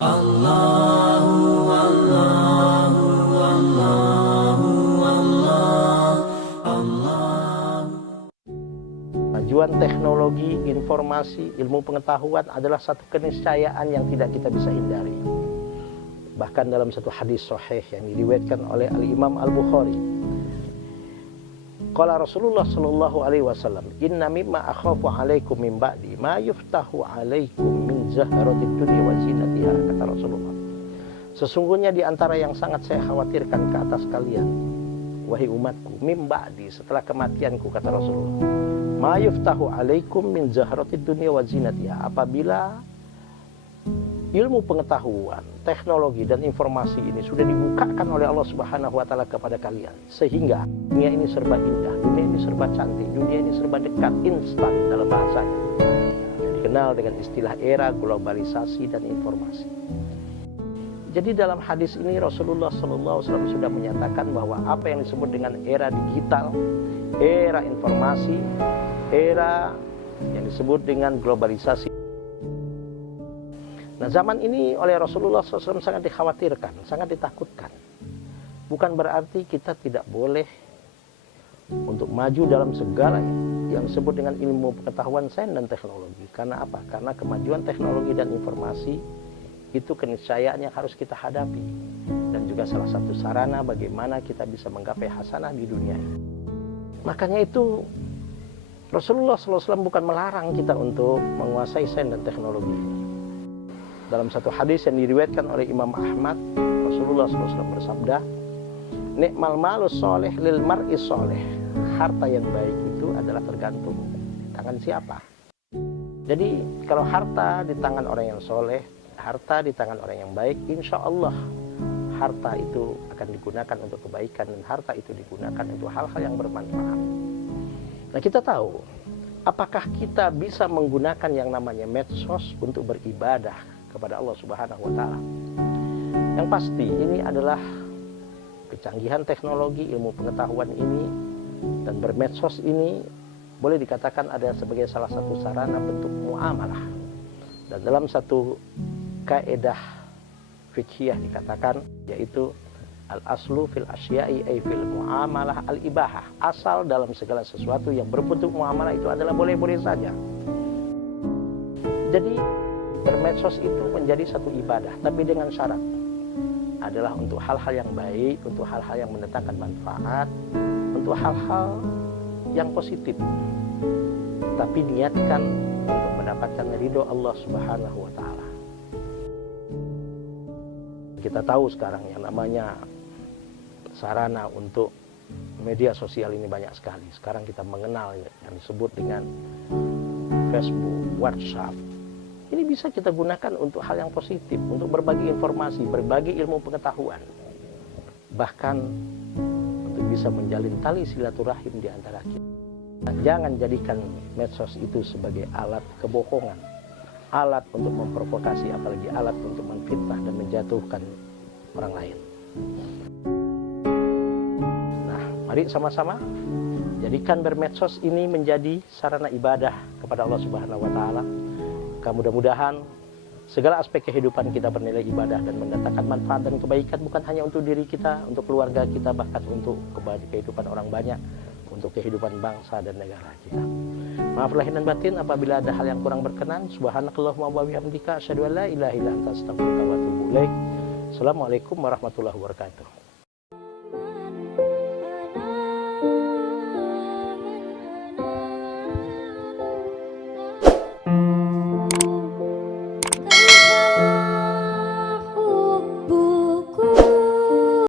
Allahu Allahu Allahu Allah. Kemajuan teknologi, informasi, ilmu pengetahuan adalah satu keniscayaan yang tidak kita bisa hindari. Bahkan dalam satu hadis sahih yang diriwayatkan oleh Al-Imam Al-Bukhari, qala Rasulullah sallallahu alaihi wasallam, "Inna mimma akhafu 'alaikum min ba'di ma yuftahu 'alaikum min zahratid dunya wa zinatiha," kata Rasulullah. Sesungguhnya di antara yang sangat saya khawatirkan ke atas kalian, wahai umatku, min ba'di, setelah kematianku, kata Rasulullah, ma yuftahu 'alaikum min zahratid dunya wa zinatiha, apabila ilmu pengetahuan, teknologi dan informasi ini sudah dibukakan oleh Allah Subhanahu wa taala kepada kalian, sehingga dunia ini serba indah, dunia ini serba cantik, dunia ini serba dekat, instan dalam bahasanya, yang dikenal dengan istilah era globalisasi dan informasi. Jadi dalam hadis ini Rasulullah SAW sudah menyatakan bahwa apa yang disebut dengan era digital, era informasi, era yang disebut dengan globalisasi. Nah, zaman ini oleh Rasulullah SAW sangat dikhawatirkan, sangat ditakutkan. Bukan berarti kita tidak boleh untuk maju dalam segala yang disebut dengan ilmu pengetahuan, sains dan teknologi. Karena apa? Karena kemajuan teknologi dan informasi itu keniscayaan yang harus kita hadapi. Dan juga salah satu sarana bagaimana kita bisa menggapai hasanah di dunia ini. Makanya itu Rasulullah SAW bukan melarang kita untuk menguasai sains dan teknologi ini. Dalam satu hadis yang diriwayatkan oleh Imam Ahmad, Rasulullah SAW bersabda, "Ni'mal malu soleh lil mar'i soleh." Harta yang baik itu adalah tergantung di tangan siapa. Jadi kalau harta di tangan orang yang soleh, harta di tangan orang yang baik, insya Allah harta itu akan digunakan untuk kebaikan, dan harta itu digunakan untuk hal-hal yang bermanfaat. Nah, kita tahu, apakah kita bisa menggunakan yang namanya medsos untuk beribadah kepada Allah Subhanahu wa taala? Yang pasti ini adalah kecanggihan teknologi, ilmu pengetahuan ini dan bermedsos ini boleh dikatakan ada sebagai salah satu sarana bentuk muamalah. Dan dalam satu kaidah fiqhiyah dikatakan, yaitu al-aslu fil asya'i ay fil muamalah al-ibahah. Asal dalam segala sesuatu yang berbentuk muamalah itu adalah boleh-boleh saja. Jadi bermedsos itu menjadi satu ibadah, tapi dengan syarat adalah untuk hal-hal yang baik, untuk hal-hal yang mendatangkan manfaat, untuk hal-hal yang positif, tapi niatkan untuk mendapatkan ridho Allah Subhanahu wa taala. Kita tahu sekarang yang namanya sarana untuk media sosial ini banyak sekali. Sekarang kita mengenal yang disebut dengan Facebook, WhatsApp. Ini bisa kita gunakan untuk hal yang positif, untuk berbagi informasi, berbagi ilmu pengetahuan. Bahkan untuk bisa menjalin tali silaturahim di antara kita. Jangan jadikan medsos itu sebagai alat kebohongan, alat untuk memprovokasi, apalagi alat untuk menfitnah dan menjatuhkan orang lain. Nah, mari sama-sama jadikan bermedsos ini menjadi sarana ibadah kepada Allah Subhanahu wa taala. Mudah-mudahan segala aspek kehidupan kita bernilai ibadah dan mendatangkan manfaat dan kebaikan, bukan hanya untuk diri kita, untuk keluarga kita, bahkan untuk kehidupan orang banyak, untuk kehidupan bangsa dan negara kita. Maaf lahir dan batin apabila ada hal yang kurang berkenan. Subhanakallahumma wa bihamdika asyhadu an la ilaha illa anta astaghfiruka wa atubu ilaik. Assalamualaikum warahmatullahi wabarakatuh.